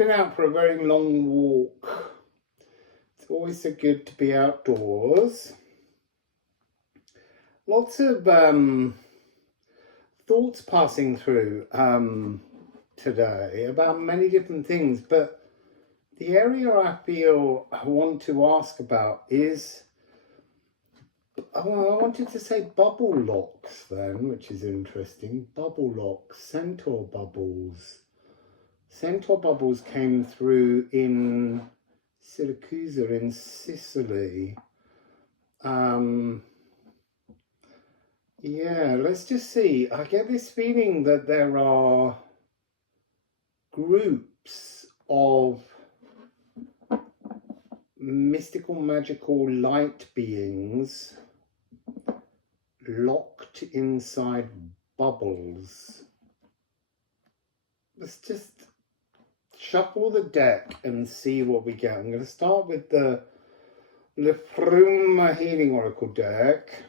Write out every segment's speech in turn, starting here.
been out for a very long walk. It's always so good to be outdoors. Lots of thoughts passing through today about many different things, but the area I feel I want to ask about is, I wanted to say bubble locks then, which is interesting. Bubble locks, centaur bubbles. Centaur bubbles came through in Siracusa in Sicily. Yeah, let's just see. I get this feeling that there are groups of mystical, magical light beings locked inside bubbles. Let's just shuffle the deck and see what we get. I'm going to start with the Liffruma Healing Oracle deck.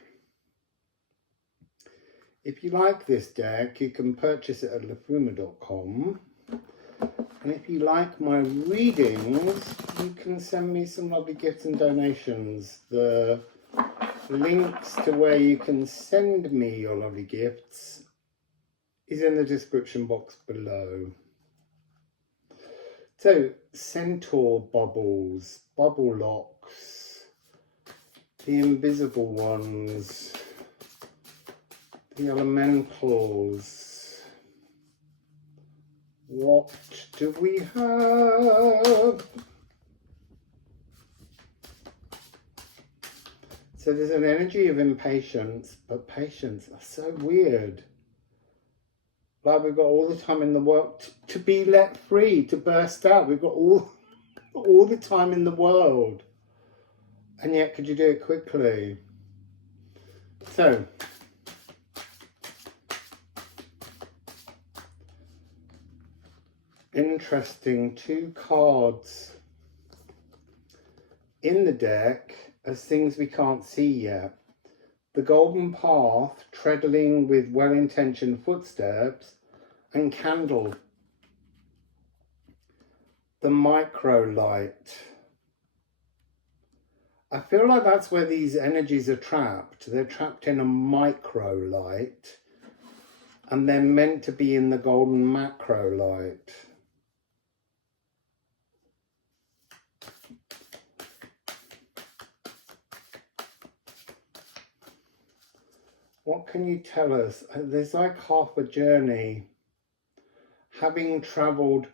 If you like this deck, you can purchase it at liffruma.com. And if you like my readings, you can send me some lovely gifts and donations. The links to where you can send me your lovely gifts is in the description box below. So, centaur bubbles, bubble locks, the invisible ones, the elementals. What do we have? So there's an energy of impatience, but patience are so weird. Like we've got all the time in the world to be let free, to burst out. We've got all the time in the world. And yet, could you do it quickly? So, interesting, 2 cards in the deck as things we can't see yet. The golden path, treadling with well-intentioned footsteps, and candle. The micro light. I feel like that's where these energies are trapped. They're trapped in a micro light, and they're meant to be in the golden macro light. What can you tell us? There's like half a journey. Having travelled,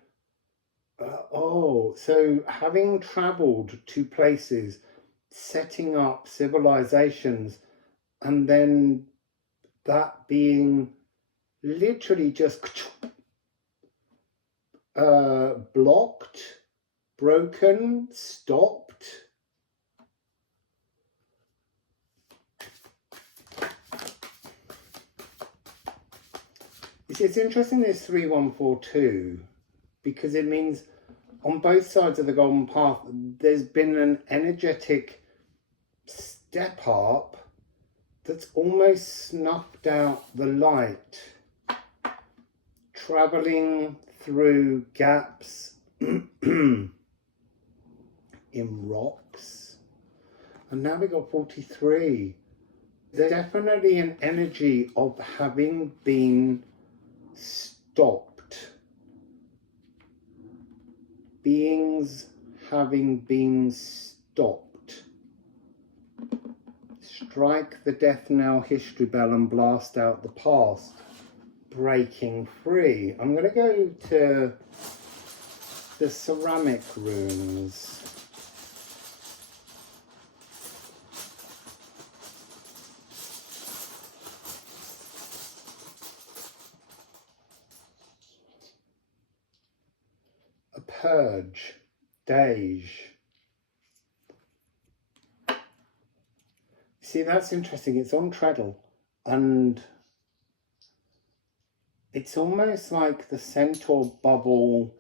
having travelled to places, setting up civilizations, and then that being literally just blocked, broken, stopped. It's interesting this 3142 because it means on both sides of the golden path there's been an energetic step up that's almost snuffed out the light, travelling through gaps in rocks. And now we got 43. There's definitely an energy of having been stopped. Beings having been stopped. Strike the death knell history bell and blast out the past. Breaking free. I'm going to go to the ceramic runes. Purge, Dej. See, that's interesting. It's on treadle, and it's almost like the centaur bubble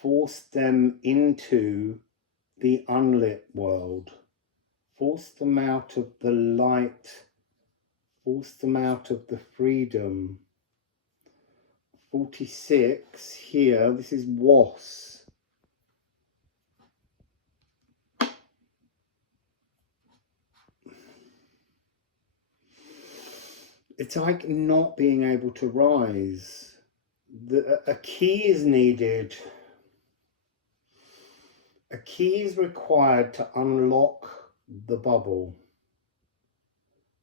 forced them into the unlit world, forced them out of the light, forced them out of the freedom, 46 here. This is Was. It's like not being able to rise. A key is needed. A key is required to unlock the bubble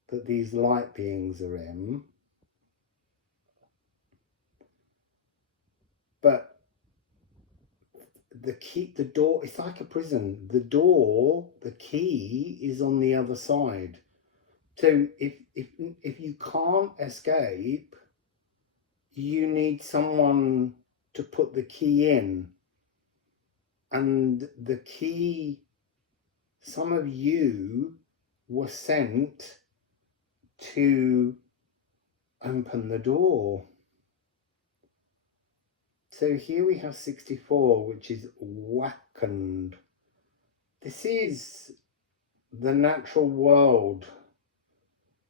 that these light beings are in. But the key, the door, it's like a prison. The door, the key is on the other side. So if you can't escape, you need someone to put the key in. And the key, some of you were sent to open the door. So here we have 64, which is Wakened. This is the natural world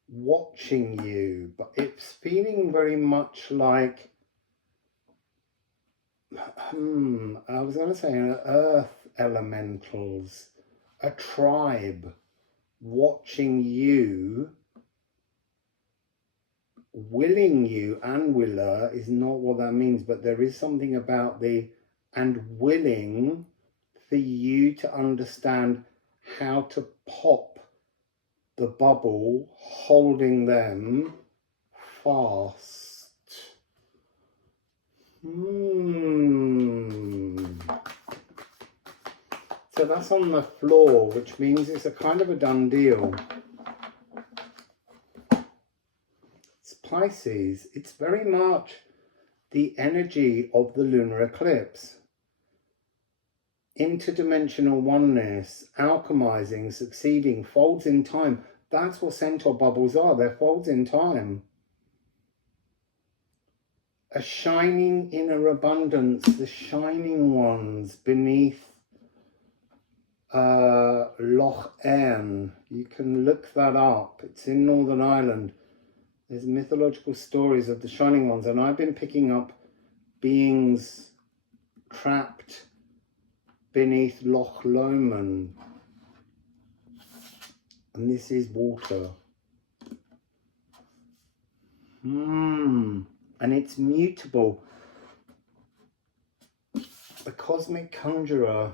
watching you, but it's feeling very much like, I was going to say earth elementals, a tribe watching you. Willing you and willer is not what that means, but there is something about the and willing for you to understand how to pop the bubble, holding them fast. So that's on the floor, which means it's a kind of a done deal. Pisces, it's very much the energy of the lunar eclipse. Interdimensional oneness, alchemizing, succeeding, folds in time. That's what centaur bubbles are. They're folds in time. A shining inner abundance, the shining ones beneath Loch Earn. You can look that up. It's in Northern Ireland. There's mythological stories of the shining ones, and I've been picking up beings trapped beneath Loch Lomond. And this is water. And it's mutable. The cosmic conjurer.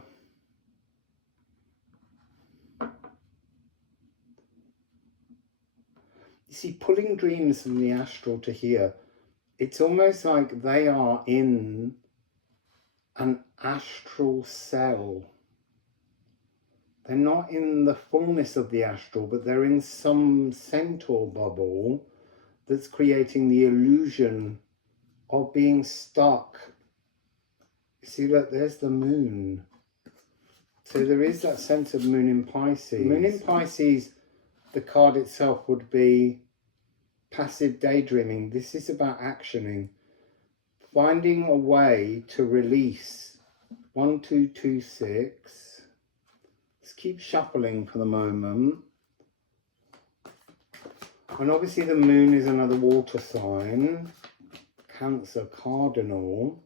You see, pulling dreams from the astral to here, it's almost like they are in an astral cell. They're not in the fullness of the astral, but they're in some centaur bubble that's creating the illusion of being stuck. You see, look, there's the moon. So there is that sense of moon in Pisces. Moon in Pisces, the card itself would be passive daydreaming. This is about actioning, finding a way to release. 1, 2, 2, 6. Let's keep shuffling for the moment. And obviously the moon is another water sign, Cancer cardinal.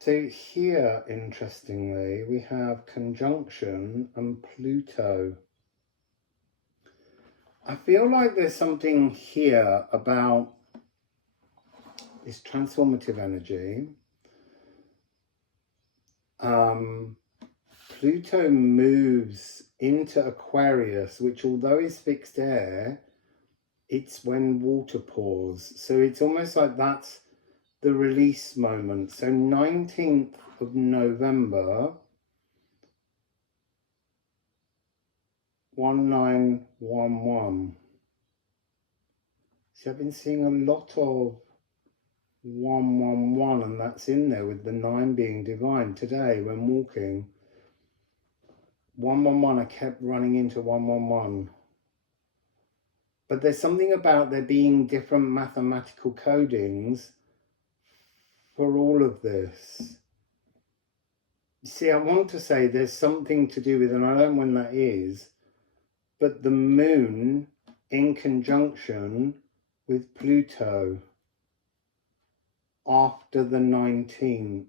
So here, interestingly, we have conjunction and Pluto. I feel like there's something here about this transformative energy. Pluto moves into Aquarius, which although is fixed air, it's when water pours. So it's almost like that's the release moment. So 19th of November, 1911. So I've been seeing a lot of 111, and that's in there with the 9 being divine. Today when walking, 111, I kept running into 111. But there's something about there being different mathematical codings for all of this. See, I want to say there's something to do with, and I don't know when that is, but the moon in conjunction with Pluto after the 19th.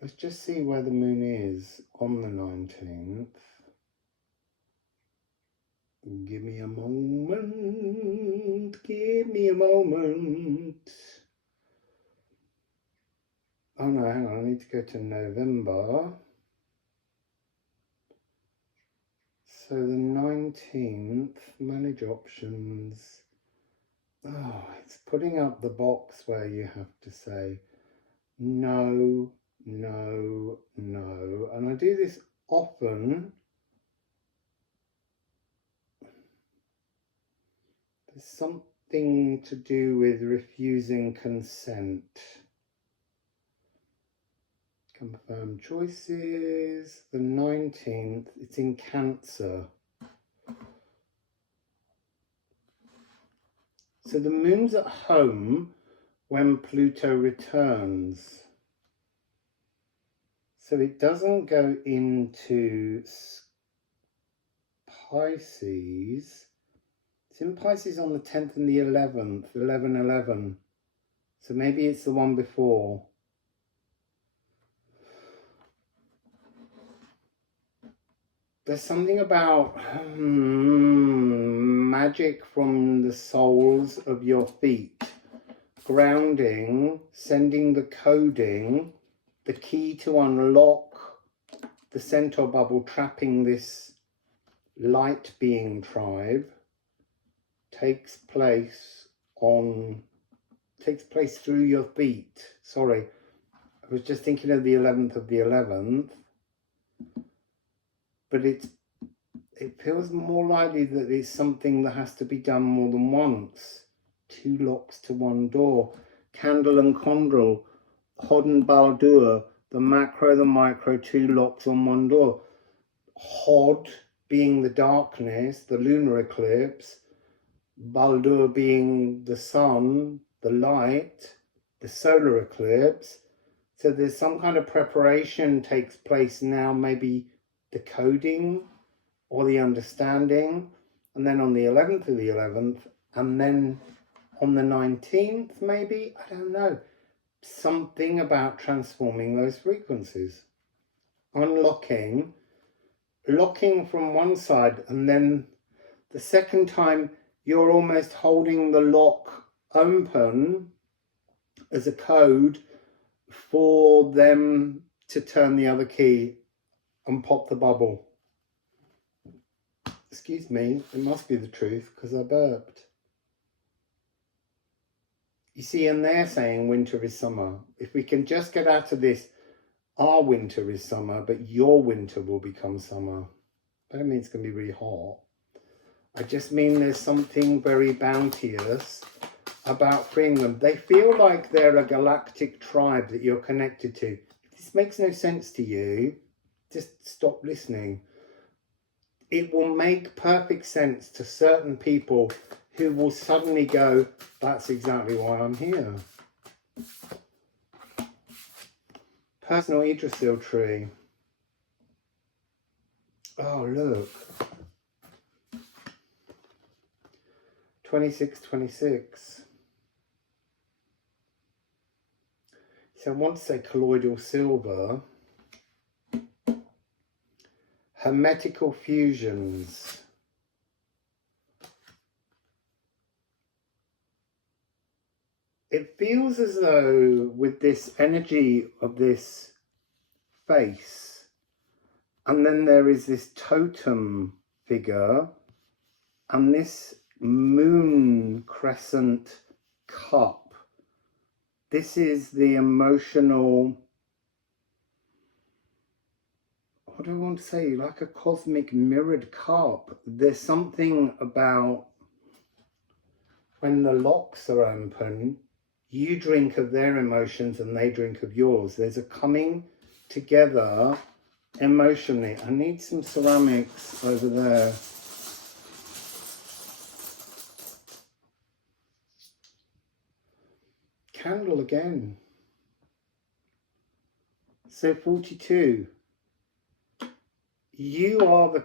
Let's just see where the moon is on the 19th. Give me a moment, give me a moment. Oh no, hang on, I need to go to November. So the 19th, manage options. Oh, it's putting up the box where you have to say no, no, no. And I do this often. There's something to do with refusing consent. Confirm choices. The 19th, it's in Cancer. So the moon's at home when Pluto returns. So it doesn't go into Pisces. It's in Pisces on the 10th and the 11th, 11-11. So maybe it's the one before. There's something about magic from the soles of your feet. Grounding, sending the coding, the key to unlock the centaur bubble, trapping this light being tribe, takes place through your feet. Sorry, I was just thinking of the 11th of the 11th. But it feels more likely that it's something that has to be done more than once. 2 locks to 1 door. Candle and Condrel, Hod and Baldur, the macro, the micro, 2 locks on 1 door. Hod being the darkness, the lunar eclipse. Baldur being the sun, the light, the solar eclipse. So there's some kind of preparation takes place now, maybe the coding or the understanding, and then on the 11th of the 11th, and then on the 19th maybe, I don't know, something about transforming those frequencies, unlocking, locking from one side, and then the second time you're almost holding the lock open as a code for them to turn the other key and pop the bubble. Excuse me, it must be the truth because I burped. You see, and they're saying winter is summer. If we can just get out of this, our winter is summer, but your winter will become summer. I don't mean it's going to be really hot. I just mean there's something very bounteous about freeing them. They feel like they're a galactic tribe that you're connected to. If this makes no sense to you, just stop listening. It will make perfect sense to certain people who will suddenly go, that's exactly why I'm here. Personal Yggdrasil tree. Oh, look. 2626. So I want to say colloidal silver. Hermetical fusions. It feels as though with this energy of this face, and then there is this totem figure, and this moon crescent cup. This is the emotional, what do I want to say, like a cosmic mirrored cup. There's something about when the locks are open, you drink of their emotions and they drink of yours. There's a coming together emotionally. I need some ceramics over there. Candle again. So 42. You are the...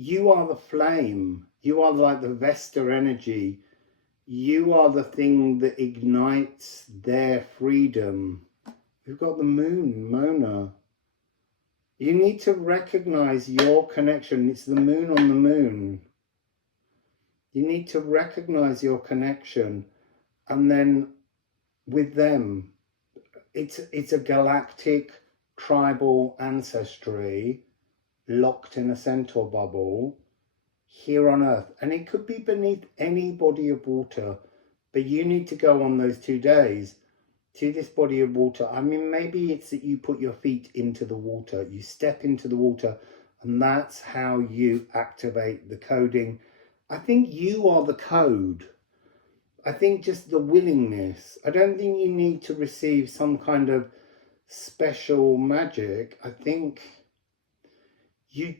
You are the flame. You are like the Vesta energy. You are the thing that ignites their freedom. We've got the moon, Mona. You need to recognize your connection. It's the moon on the moon. You need to recognize your connection, and then with them, it's a galactic tribal ancestry locked in a centaur bubble here on Earth. And it could be beneath any body of water, but you need to go on those 2 days to this body of water. I mean, maybe it's that you put your feet into the water, you step into the water, and that's how you activate the coding. I think you are the code. I think just the willingness. I don't think you need to receive some kind of special magic. I think you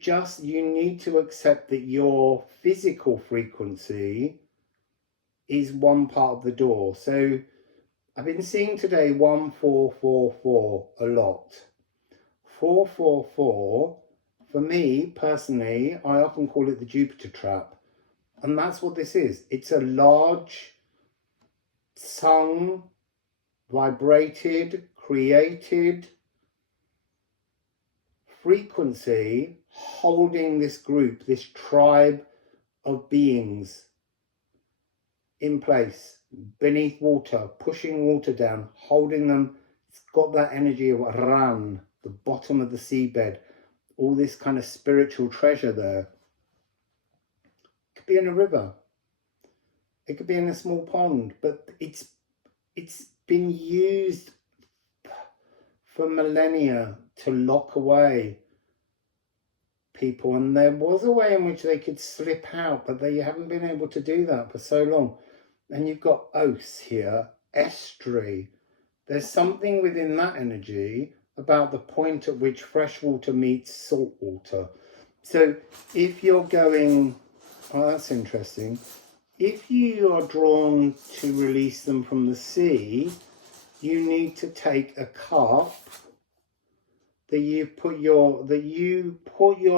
need to accept that your physical frequency is one part of the door. So I've been seeing today 1444 a lot. 444, for me personally, I often call it the Jupiter trap. And that's what this is. It's a large, sung, vibrated, created frequency holding this group, this tribe of beings in place, beneath water, pushing water down, holding them. It's got that energy of Ran, the bottom of the seabed, all this kind of spiritual treasure there. It could be in a river. It could be in a small pond, but it's been used for millennia to lock away people, and there was a way in which they could slip out, but they haven't been able to do that for so long. And you've got Os here, estuary. There's something within that energy about the point at which fresh water meets salt water. So if you're going, oh, that's interesting. If you are drawn to release them from the sea, you need to take a cup that you put your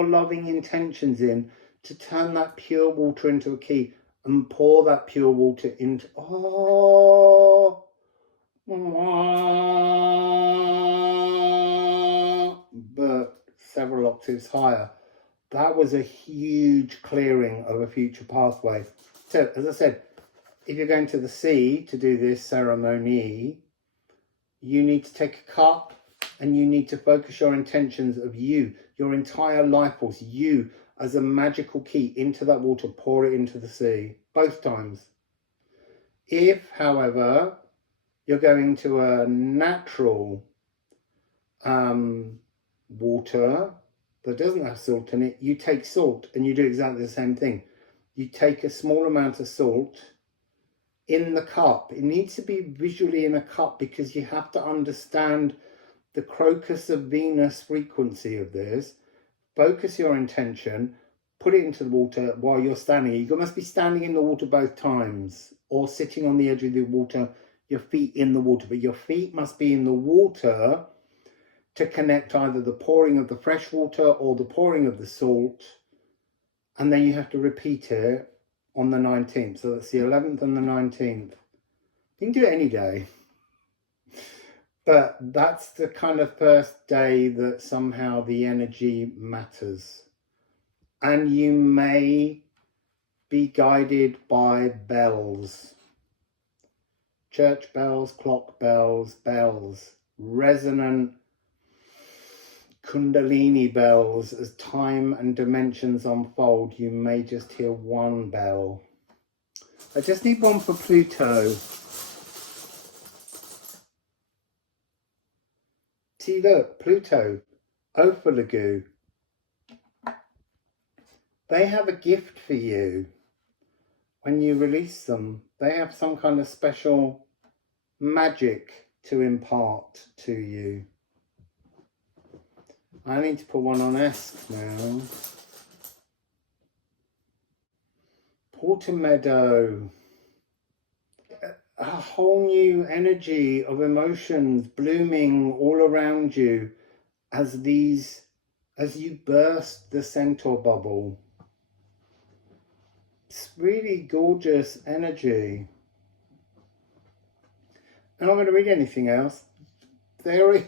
loving intentions in, to turn that pure water into a key and pour that pure water into, but several octaves higher. That was a huge clearing of a future pathway. So, as I said, if you're going to the sea to do this ceremony, you need to take a cup and you need to focus your intentions of you, your entire life force, you as a magical key into that water, pour it into the sea, both times. If, however, you're going to a natural water that doesn't have salt in it, you take salt and you do exactly the same thing. You take a small amount of salt in the cup. It needs to be visually in a cup, because you have to understand the crocus of Venus frequency of this. Focus your intention, put it into the water while you're standing. You must be standing in the water both times, or sitting on the edge of the water, your feet in the water, but your feet must be in the water to connect either the pouring of the fresh water or the pouring of the salt. And then you have to repeat it on the 19th. So that's the 11th and the 19th. You can do it any day. But that's the kind of first day that somehow the energy matters. And you may be guided by bells. Church bells, clock bells, resonant Kundalini bells. As time and dimensions unfold, you may just hear one bell. I just need one for Pluto. See, look, Pluto, Ophalagu. They have a gift for you when you release them. They have some kind of special magic to impart to you. I need to put one on Esk now. Porter Meadow. A whole new energy of emotions blooming all around you as you burst the centaur bubble. It's really gorgeous energy. I'm not going to read anything else. They're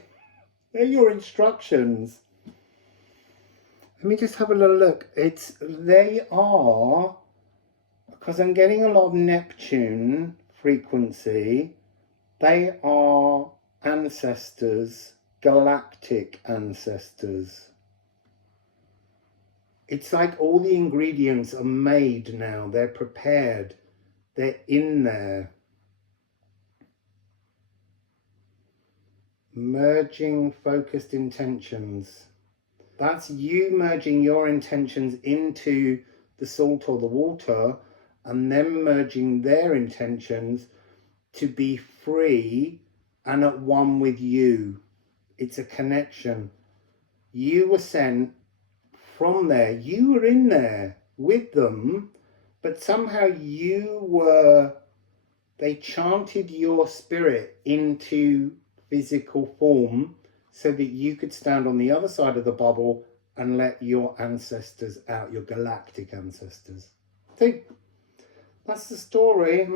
your instructions. Let me just have a little look. They are, because I'm getting a lot of Neptune frequency, they are ancestors, galactic ancestors. It's like all the ingredients are made now. They're prepared. They're in there. Merging focused intentions. That's you merging your intentions into the salt or the water, and them merging their intentions to be free and at one with you. It's a connection. You were sent from there. You were in there with them, but somehow they chanted your spirit into physical form so that you could stand on the other side of the bubble and let your ancestors out, your galactic ancestors. So that's the story.